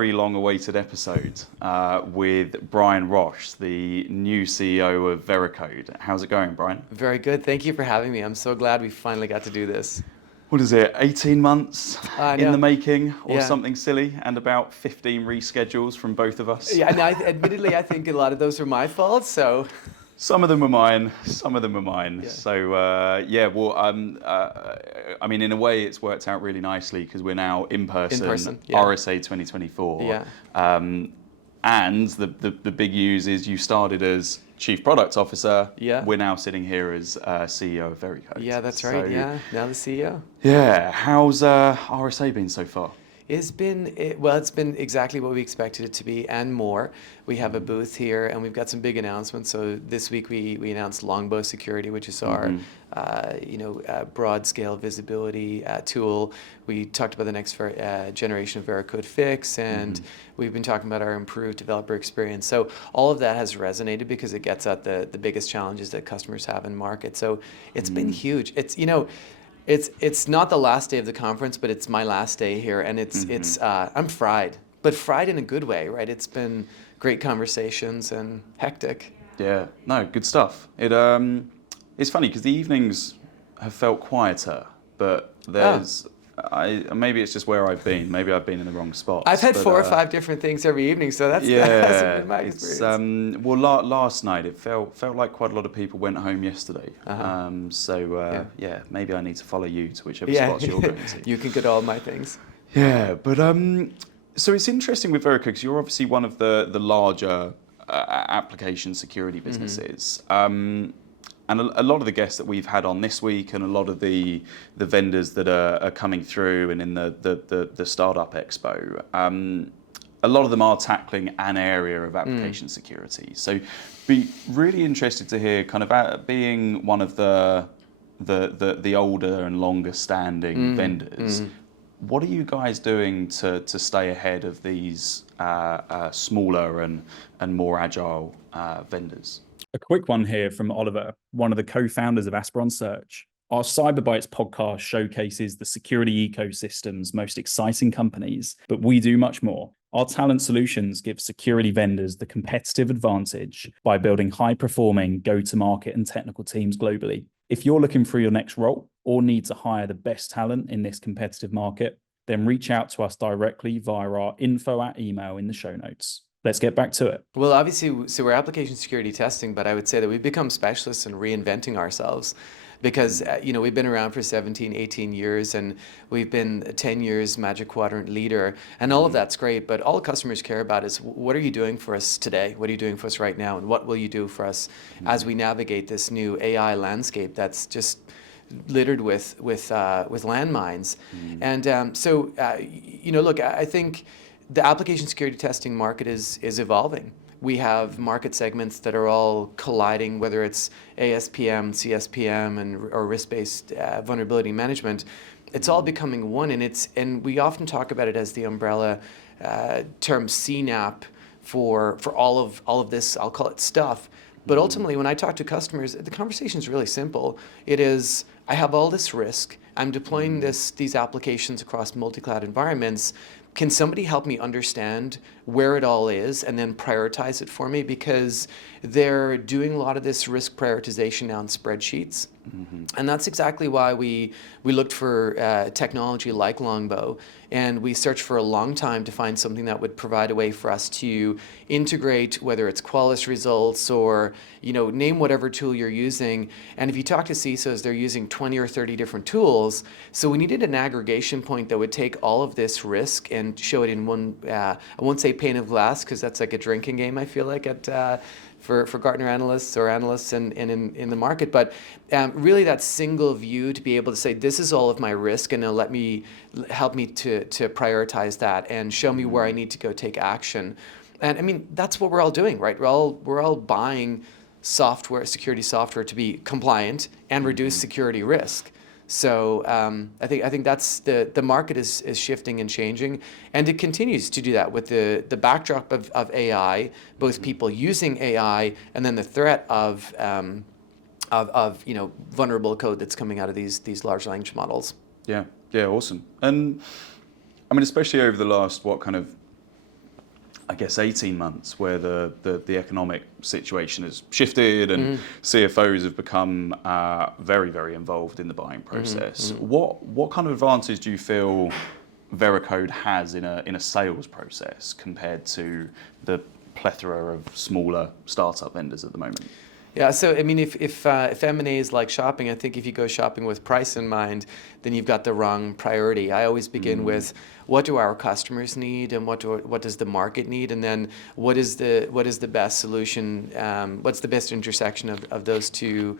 very long-awaited episode with Brian Roche, the new CEO of Veracode. How's it going, Brian? Very good. Thank you for having me. I'm so glad we finally got to do this. What is it, 18 months in the making or Yeah. something silly, and about 15 reschedules from both of us? Yeah, and admittedly, I think a lot of those are my fault, so... Some of them were mine, some of them were mine. Yeah. So, I mean, in a way, it's worked out really nicely because we're now in person, yeah. RSA 2024. Yeah. And the big news is you started as Chief Product Officer. Yeah. We're now sitting here as CEO of Veracode. Yeah, that's right, yeah. Now the CEO. Yeah. How's RSA been so far? It's been exactly what we expected it to be and more. We have a booth here and we've got some big announcements. So this week we announced Longbow Security, which is our broad scale visibility tool. We talked about the next generation of Veracode Fix, and we've been talking about our improved developer experience. So all of that has resonated because it gets at the biggest challenges that customers have in market. So it's been huge. It's not the last day of the conference, but it's my last day here, and I'm fried, but fried in a good way, right? It's been great conversations and hectic. Yeah, no, good stuff. It's funny because the evenings have felt quieter, but maybe it's just where I've been. Maybe I've been in the wrong spots. I've had 4 or 5 different things every evening, so that hasn't been my experience. Last night it felt like quite a lot of people went home yesterday. Maybe I need to follow you to whichever spots you're going to. You can get all my things. Yeah, but so it's interesting with Veracode because you're obviously one of the larger application security businesses. And a lot of the guests that we've had on this week, and a lot of the vendors that are coming through and in the Startup Expo, a lot of them are tackling an area of application security. So be really interested to hear, kind of being one of the older and longer standing vendors, what are you guys doing to stay ahead of these smaller and more agile vendors? A quick one here from Oliver, one of the co-founders of Asperon Search. Our CyberBytes podcast showcases the security ecosystem's most exciting companies, but we do much more. Our talent solutions give security vendors the competitive advantage by building high-performing go-to-market and technical teams globally. If you're looking for your next role or need to hire the best talent in this competitive market, then reach out to us directly via our info@email in the show notes. Let's get back to it. Well, obviously, so we're application security testing, but I would say that we've become specialists in reinventing ourselves because, we've been around for 17, 18 years, and we've been 10 years Magic Quadrant Leader, and all of that's great, but all customers care about is, what are you doing for us today? What are you doing for us right now? And what will you do for us as we navigate this new AI landscape that's just littered with landmines? And look, I think the application security testing market is evolving. We have market segments that are all colliding, whether it's ASPM, CSPM, or risk-based vulnerability management. It's all becoming one, and we often talk about it as the umbrella term CNAP for all of this, I'll call it stuff. But ultimately, when I talk to customers, the conversation is really simple. It is, I have all this risk. I'm deploying these applications across multi-cloud environments. Can somebody help me understand where it all is and then prioritize it for me? Because they're doing a lot of this risk prioritization now in spreadsheets. And that's exactly why we looked for technology like Longbow, and we searched for a long time to find something that would provide a way for us to integrate, whether it's Qualys results or name whatever tool you're using. And if you talk to CISOs, they're using 20 or 30 different tools. So we needed an aggregation point that would take all of this risk and show it in one, I won't say pane of glass, because that's like a drinking game, I feel like, for Gartner analysts or analysts in the market, but really that single view to be able to say, this is all of my risk, and now help me to prioritize that and show me where I need to go take action. And I mean, that's what we're all doing, right? We're all buying security software to be compliant and reduce security risk. So I think that's the market is shifting and changing, and it continues to do that with the backdrop of AI, both people using AI and then the threat of vulnerable code that's coming out of these large language models. Yeah, awesome. And I mean, especially over the last I guess, 18 months where the economic situation has shifted and CFOs have become very, very involved in the buying process. What kind of advantage do you feel Veracode has in a sales process compared to the plethora of smaller startup vendors at the moment? Yeah, so I mean, if M&A is like shopping, I think if you go shopping with price in mind, then you've got the wrong priority. I always begin with what do our customers need, and what does the market need, and then what is the best solution? What's the best intersection of those two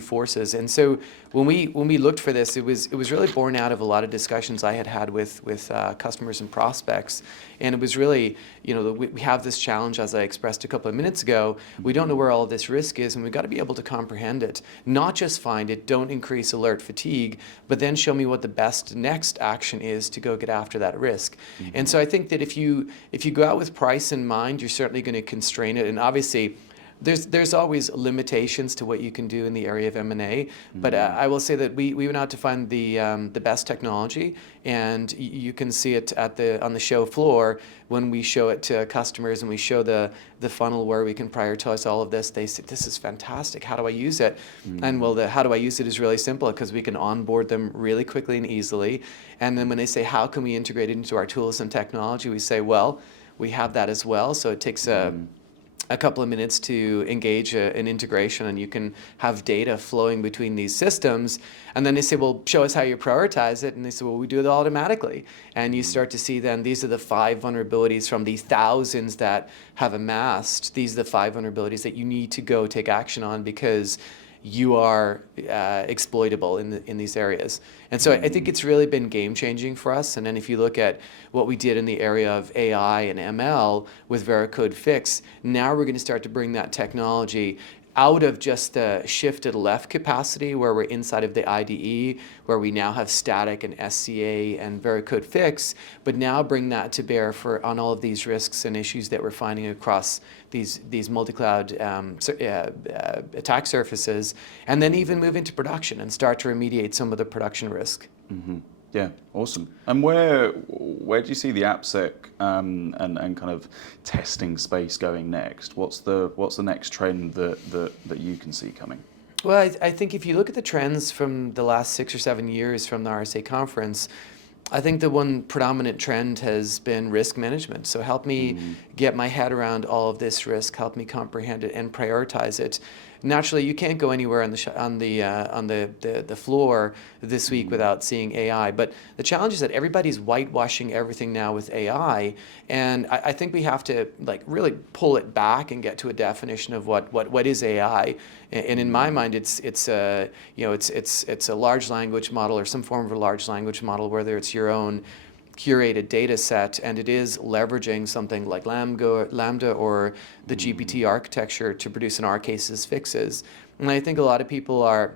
forces? And so when we looked for this, it was really born out of a lot of discussions I had with customers and prospects, and it was really, we have this challenge, as I expressed a couple of minutes ago. We don't know where all this risk is, and we've got to be able to comprehend it, not just find it, don't increase alert fatigue, but then show me what the best next action is to go get after that risk. And so I think that if you go out with price in mind, you're certainly going to constrain it, and obviously there's always limitations to what you can do in the area of M&A, but I will say that we went out to find the best technology, and you can see it on the show floor when we show it to customers and we show the funnel where we can prioritize all of this. They say, "This is fantastic. How do I use it?" And well, the how do I use it is really simple, because we can onboard them really quickly and easily. And then when they say, "How can we integrate it into our tools and technology?" we say, "Well, we have that as well." So it takes a couple of minutes to engage an integration, and you can have data flowing between these systems. And then they say, "Well, show us how you prioritize it." And they say, "Well, we do it automatically." And you start to see then these are the 5 vulnerabilities from the thousands that have amassed. These are the 5 vulnerabilities that you need to go take action on, because you are exploitable in these areas. And so I think it's really been game-changing for us. And then if you look at what we did in the area of AI and ML with Veracode Fix, now we're going to start to bring that technology out of just the shift to the left capacity, where we're inside of the IDE, where we now have static and SCA and Veracode Fix, but now bring that to bear on all of these risks and issues that we're finding across these multi-cloud attack surfaces, and then even move into production and start to remediate some of the production risk. Yeah, awesome. And where do you see the AppSec and kind of testing space going next? What's the next trend that you can see coming? Well, I think if you look at the trends from the last 6 or 7 years from the RSA conference, I think the one predominant trend has been risk management. So help me get my head around all of this risk, help me comprehend it and prioritize it. Naturally, you can't go anywhere on the floor this week without seeing AI. But the challenge is that everybody's whitewashing everything now with AI, and I think we have to really pull it back and get to a definition of what is AI. And in my mind, it's a large language model or some form of a large language model, whether it's your own curated data set, and it is leveraging something like Lambda or the GPT architecture to produce, in our cases, fixes. And I think a lot of people are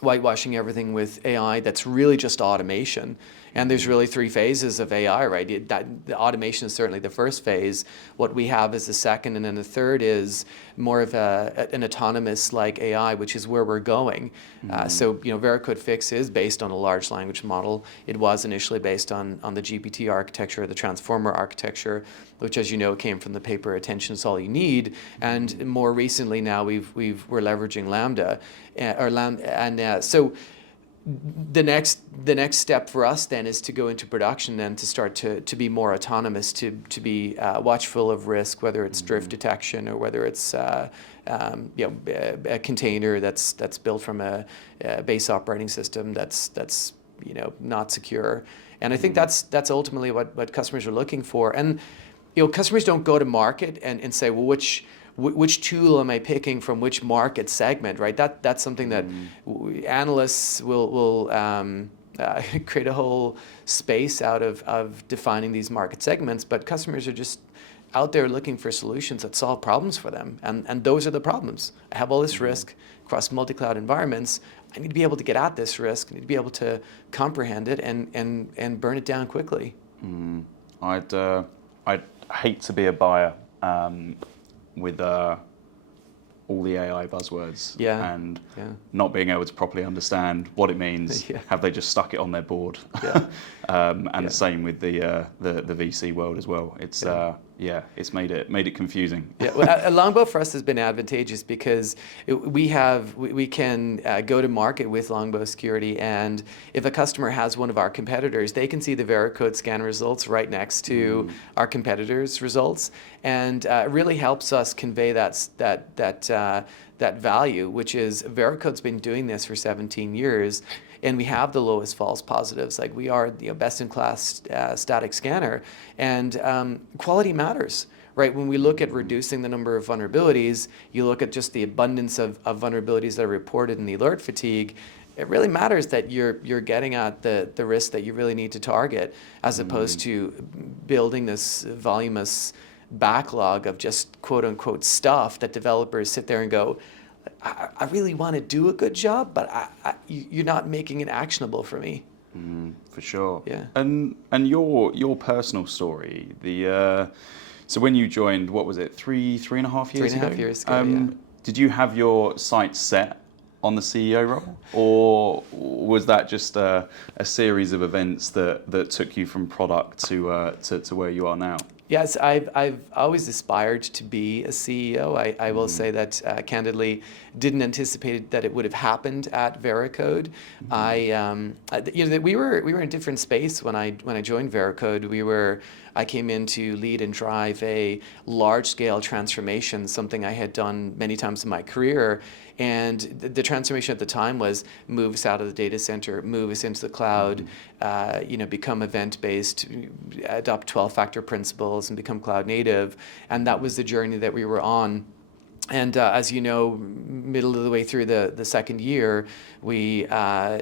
whitewashing everything with AI that's really just automation. And there's really 3 phases of AI, right? The automation is certainly the first phase. What we have is the second, and then the third is more of an autonomous like AI, which is where we're going. So Veracode Fix is based on a large language model. It was initially based on the GPT architecture, the transformer architecture, which, as you know, came from the paper "Attention is All You Need." And more recently now we're leveraging Lambda, so the next step for us then is to go into production, then to start to be more autonomous, to be watchful of risk, whether it's drift detection or whether it's a container that's built from a base operating system that's not secure. And I think that's ultimately what customers are looking for. And customers don't go to market and say, well, which tool am I picking from which market segment, right? That's something that analysts will create a whole space out of defining these market segments, but customers are just out there looking for solutions that solve problems for them, and those are the problems. I have all this risk across multi-cloud environments. I need to be able to get at this risk. I need to be able to comprehend it and burn it down quickly. I'd hate to be a buyer with all the AI buzzwords and not being able to properly understand what it means. Have they just stuck it on their board? And the same with the VC world as well. It's Yeah, it's made it confusing. Yeah, well, a longbow for us has been advantageous because we can go to market with longbow security, and if a customer has one of our competitors, they can see the Veracode scan results right next to our competitors' results, and it really helps us convey that value, which is Veracode's been doing this for 17 years. And we have the lowest false positives. Like, we are the best-in-class static scanner, and quality matters, right? When we look at reducing the number of vulnerabilities, you look at just the abundance of vulnerabilities that are reported in the alert fatigue. It really matters that you're getting at the risk that you really need to target, as opposed to building this voluminous backlog of just quote-unquote stuff that developers sit there and go, I really want to do a good job, but you're not making it actionable for me. For sure. Yeah. And your personal story, so when you joined, what was it, three and a half years ago? 3.5 years ago, yeah. Did you have your sights set on the CEO role, or was that just a series of events that took you from product to where you are now? Yes, I've always aspired to be a CEO. I will say that candidly, didn't anticipate that it would have happened at Veracode. We were in a different space when I joined Veracode. I came in to lead and drive a large-scale transformation, something I had done many times in my career. And the transformation at the time was move us out of the data center, move us into the cloud, become event-based, adopt 12-factor principles, and become cloud native. And that was the journey that we were on. And as you know, middle of the way through the second year, we have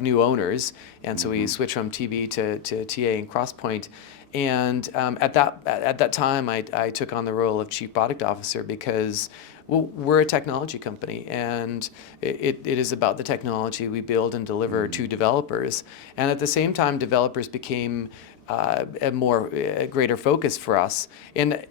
new owners, and so we switch from TB to TA and Crosspoint. And at that time, I took on the role of Chief Product Officer because, well, we're a technology company, and it is about the technology we build and deliver to developers. And at the same time, developers became a greater focus for us. And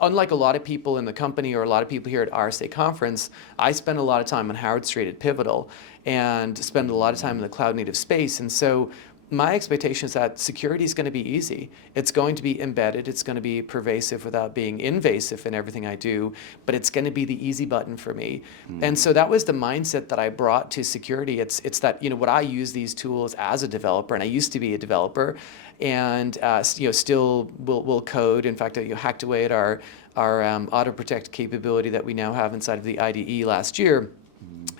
unlike a lot of people in the company or a lot of people here at RSA conference, I spend a lot of time on Howard Street at Pivotal and spend a lot of time in the cloud native space. And so my expectation is that security is going to be easy. It's going to be embedded. It's going to be pervasive without being invasive in everything I do, but it's going to be the easy button for me. And so that was the mindset that I brought to security. It's that, what I use these tools as a developer, and I used to be a developer, and still will code. In fact, I hacked away at our auto protect capability that we now have inside of the IDE last year.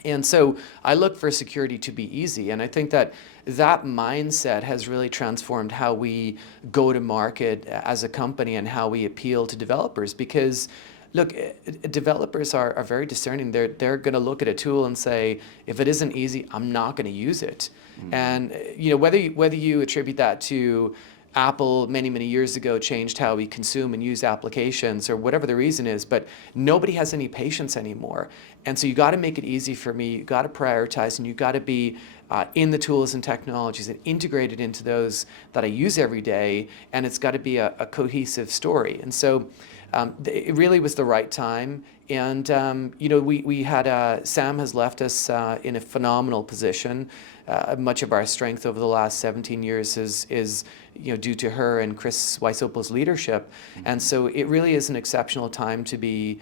And so I look for security to be easy, and I think that mindset has really transformed how we go to market as a company and how we appeal to developers. Because, look, developers are very discerning. They're going to look at a tool and say, if it isn't easy, I'm not going to use it. And whether you attribute that to Apple many years ago changed how we consume and use applications, or whatever the reason is, but nobody has any patience anymore. And so you got to make it easy for me. You got to prioritize, and you got to be in the tools and technologies and integrated into those that I use every day. And it's got to be a cohesive story. And so it really was the right time. And we had Sam has left us in a phenomenal position. Much of our strength over the last 17 years is due to her and Chris Weisopel's leadership. And so it really is an exceptional time to be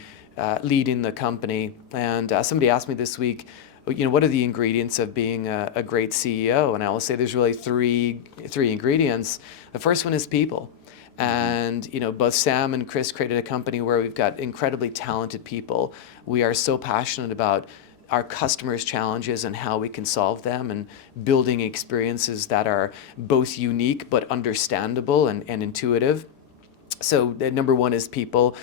leading the company. And somebody asked me this week, what are the ingredients of being a great CEO? And I will say there's really three ingredients. The first one is people. And both Sam and Chris created a company where we've got incredibly talented people. We are so passionate about our customers' challenges and how we can solve them, and building experiences that are both unique but understandable and intuitive. So number one is people.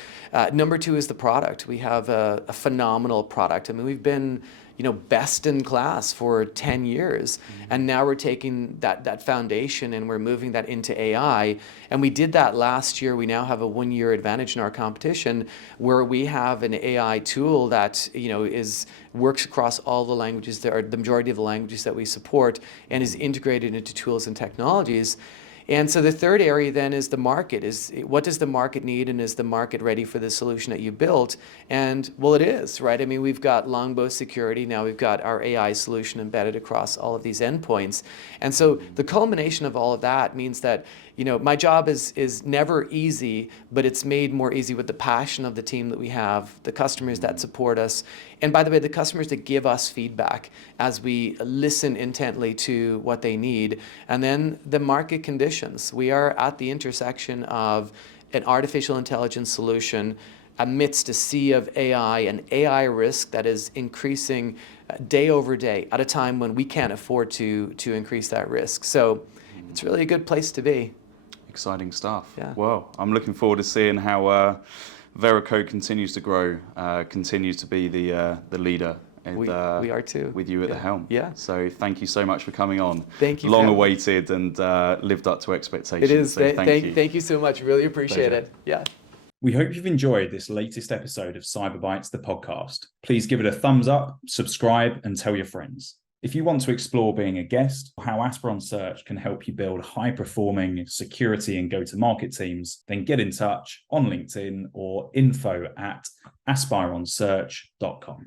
Number two is the product. We have a phenomenal product. I mean, we've been best in class for 10 years. And now we're taking that foundation and we're moving that into AI. And we did that last year. We now have a 1-year advantage in our competition, where we have an AI tool that works across all the languages, the majority of the languages that we support, and is integrated into tools and technologies. And so the third area then is the market. Is what does the market need, and is the market ready for the solution that you built? And well, it is, right? I mean, we've got Longbow security. Now we've got our AI solution embedded across all of these endpoints. And so the culmination of all of that means that my job is never easy, but it's made more easy with the passion of the team that we have, the customers that support us, and by the way, the customers that give us feedback as we listen intently to what they need, and then the market conditions. We are at the intersection of an artificial intelligence solution amidst a sea of AI and AI risk that is increasing day over day at a time when we can't afford to increase that risk. So it's really a good place to be. Exciting stuff. Yeah. Well, I'm looking forward to seeing how Veracode continues to grow, continues to be the leader. We are too. With you at the helm. Yeah. So thank you so much for coming on. Thank you. Long awaited and lived up to expectations. It is. So thank you so much. Really appreciate it. Yeah. We hope you've enjoyed this latest episode of CyberBytes, the podcast. Please give it a thumbs up, subscribe, and tell your friends. If you want to explore being a guest or how Aspiron Search can help you build high-performing security and go-to-market teams, then get in touch on LinkedIn or info@aspironsearch.com.